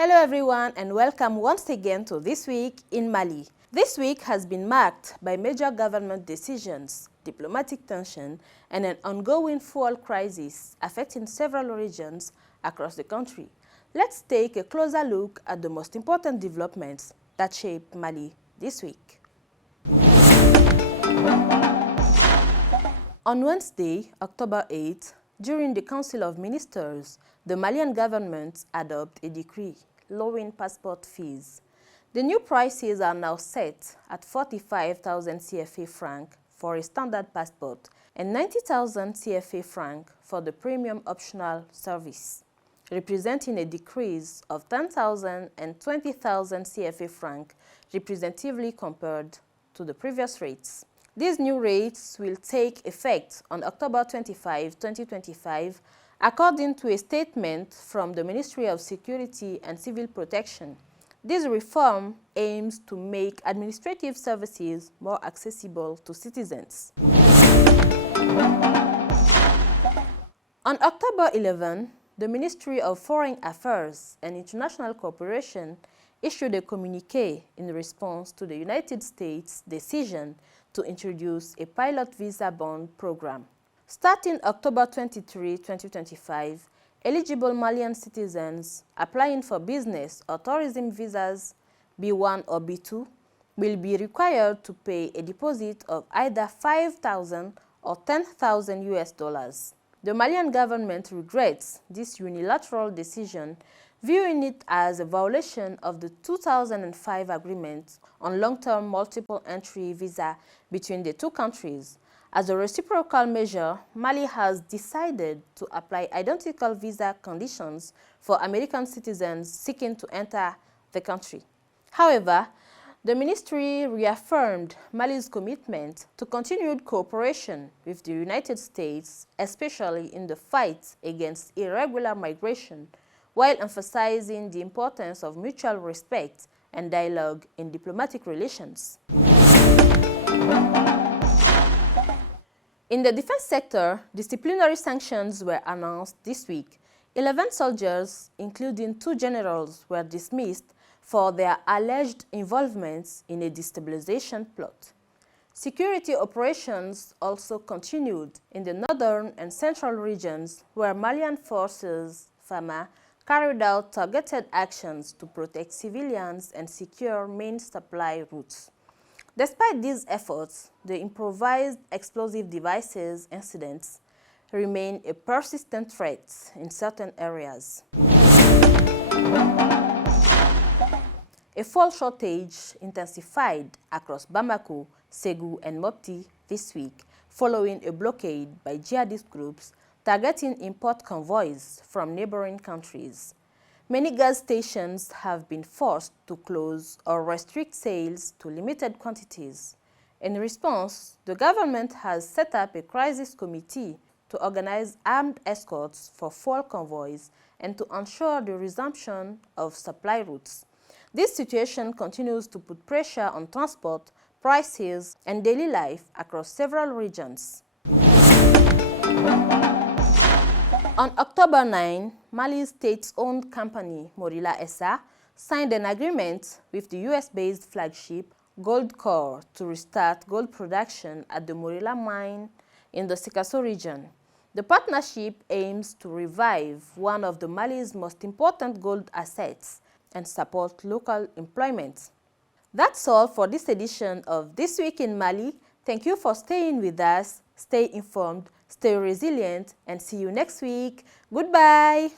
Hello everyone and welcome once again to This Week in Mali. This week has been marked by major government decisions, diplomatic tension, and an ongoing fuel crisis affecting several regions across the country. Let's take a closer look at the most important developments that shaped Mali this week. On Wednesday, October 8, during the Council of Ministers, the Malian government adopted a decree lowering passport fees. The new prices are now set at 45,000 CFA franc for a standard passport and 90,000 CFA franc for the premium optional service, representing a decrease of 10,000 and 20,000 CFA franc representatively compared to the previous rates. These new rates will take effect on October 25, 2025, according to a statement from the Ministry of Security and Civil Protection. This reform aims to make administrative services more accessible to citizens. On October 11, the Ministry of Foreign Affairs and International Cooperation issued a communiqué in response to the United States' decision to introduce a pilot visa bond program. Starting October 23, 2025, eligible Malian citizens applying for business or tourism visas B1 or B2 will be required to pay a deposit of either 5,000 or 10,000 US dollars. The Malian government regrets this unilateral decision, viewing it as a violation of the 2005 agreement on long-term multiple entry visa between the two countries. As a reciprocal measure, Mali has decided to apply identical visa conditions for American citizens seeking to enter the country. However, the ministry reaffirmed Mali's commitment to continued cooperation with the United States, especially in the fight against irregular migration, while emphasizing the importance of mutual respect and dialogue in diplomatic relations. In the defense sector, disciplinary sanctions were announced this week. 11 soldiers, including 2 generals, were dismissed for their alleged involvement in a destabilization plot. Security operations also continued in the northern and central regions, where Malian forces, FAMA, carried out targeted actions to protect civilians and secure main supply routes. Despite these efforts, the improvised explosive devices incidents remain a persistent threat in certain areas. A fuel shortage intensified across Bamako, Ségou, and Mopti this week, following a blockade by jihadist groups targeting import convoys from neighboring countries. Many gas stations have been forced to close or restrict sales to limited quantities. In response, the government has set up a crisis committee to organize armed escorts for fuel convoys and to ensure the resumption of supply routes. This situation continues to put pressure on transport, prices, and daily life across several regions. On October 9, Mali's state-owned company, Morila SA, signed an agreement with the US-based flagship Goldcorp to restart gold production at the Morila mine in the Sikasso region. The partnership aims to revive one of the Mali's most important gold assets and support local employment. That's all for this edition of This Week in Mali. Thank you for staying with us. Stay informed, stay resilient, and see you next week. Goodbye.